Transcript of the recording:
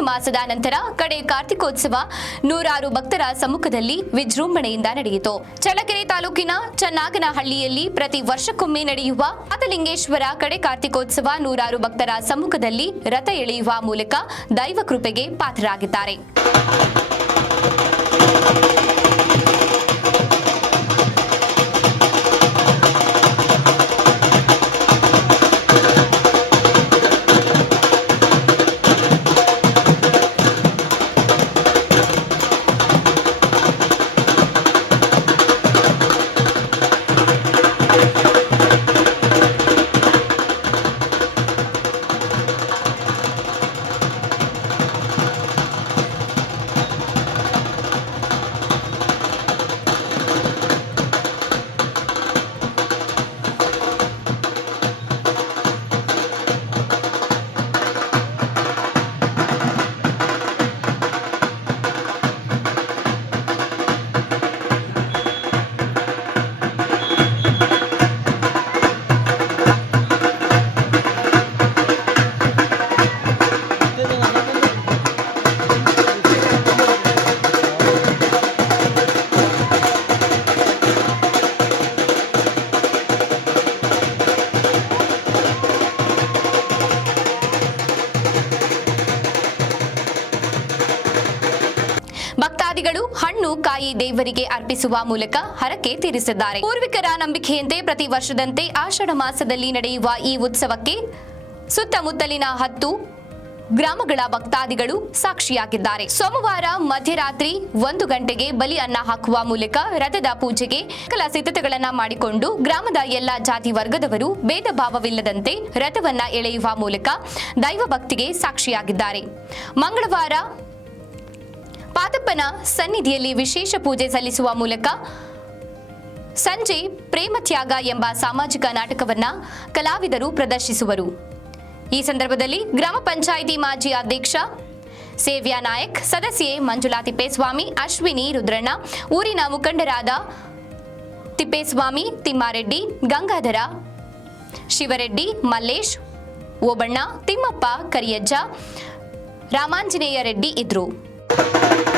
ಮಾಸದ ನಂತರ ಕಡೆ ಕಾರ್ತಿಕೋತ್ಸವ ನೂರಾರು ಭಕ್ತರ ಸಮ್ಮುಖದಲ್ಲಿ ವಿಜೃಂಭಣೆಯಿಂದ ನಡೆಯಿತು. ಚಳ್ಳಕೆರೆ ತಾಲೂಕಿನ ಚನ್ನಾಗನಹಳ್ಳಿಯಲ್ಲಿ ಪ್ರತಿ ವರ್ಷಕ್ಕೊಮ್ಮೆ ನಡೆಯುವ ಆತಲಿಂಗೇಶ್ವರ ಕಡೆ ಕಾರ್ತಿಕೋತ್ಸವ ನೂರಾರು ಭಕ್ತರ ಸಮ್ಮುಖದಲ್ಲಿ ರಥ ಎಳೆಯುವ ಮೂಲಕ ದೈವ ಕೃಪೆಗೆ ಪಾತ್ರರಾಗಿದ್ದಾರೆ. ಭಕ್ತಾದಿಗಳು ಹಣ್ಣು, ಕಾಯಿ ದೇವರಿಗೆ ಅರ್ಪಿಸುವ ಮೂಲಕ ಹರಕೆ ತೀರಿಸಿದ್ದಾರೆ. ಪೂರ್ವಿಕರ ನಂಬಿಕೆಯಂತೆ ಪ್ರತಿ ವರ್ಷದಂತೆ ಆಷಾಢ ಮಾಸದಲ್ಲಿ ನಡೆಯುವ ಈ ಉತ್ಸವಕ್ಕೆ ಸುತ್ತಮುತ್ತಲಿನ ಹತ್ತು ಗ್ರಾಮಗಳ ಭಕ್ತಾದಿಗಳು ಸಾಕ್ಷಿಯಾಗಿದ್ದಾರೆ. ಸೋಮವಾರ ಮಧ್ಯರಾತ್ರಿ ಒಂದು ಗಂಟೆಗೆ ಬಲಿ ಅನ್ನ ಹಾಕುವ ಮೂಲಕ ರಥದ ಪೂಜೆಗೆ ಕಲ ಸಿದ್ಧತೆಗಳನ್ನ ಮಾಡಿಕೊಂಡು ಗ್ರಾಮದ ಎಲ್ಲ ಜಾತಿ ವರ್ಗದವರು ಭೇದ ಭಾವವಿಲ್ಲದಂತೆ ರಥವನ್ನ ಎಳೆಯುವ ಮೂಲಕ ದೈವ ಭಕ್ತಿಗೆ ಸಾಕ್ಷಿಯಾಗಿದ್ದಾರೆ. ಮಂಗಳವಾರ ಪಾದಪ್ಪನ ಸನ್ನಿಧಿಯಲ್ಲಿ ವಿಶೇಷ ಪೂಜೆ ಸಲ್ಲಿಸುವ ಮೂಲಕ ಸಂಜೆ ಪ್ರೇಮತ್ಯಾಗ ಎಂಬ ಸಾಮಾಜಿಕ ನಾಟಕವನ್ನ ಕಲಾವಿದರು ಪ್ರದರ್ಶಿಸುವರು. ಈ ಸಂದರ್ಭದಲ್ಲಿ ಗ್ರಾಮ ಪಂಚಾಯಿತಿ ಮಾಜಿ ಅಧ್ಯಕ್ಷ ಸೇವ್ಯಾ ನಾಯಕ್, ಸದಸ್ಯೆ ಮಂಜುಳಾ ತಿಪ್ಪೇಸ್ವಾಮಿ, ಅಶ್ವಿನಿ ರುದ್ರಣ್ಣ, ಊರಿನ ಮುಖಂಡರಾದ ತಿಪ್ಪೇಸ್ವಾಮಿ, ತಿಮ್ಮಾರೆಡ್ಡಿ, ಗಂಗಾಧರ, ಶಿವರೆಡ್ಡಿ, ಮಲ್ಲೇಶ್, ಓಬಣ್ಣ, ತಿಮ್ಮಪ್ಪ, ಕರಿಯಜ್ಜ, ರಾಮಾಂಜನೇಯ ರೆಡ್ಡಿ ಇದ್ರು. Thank you.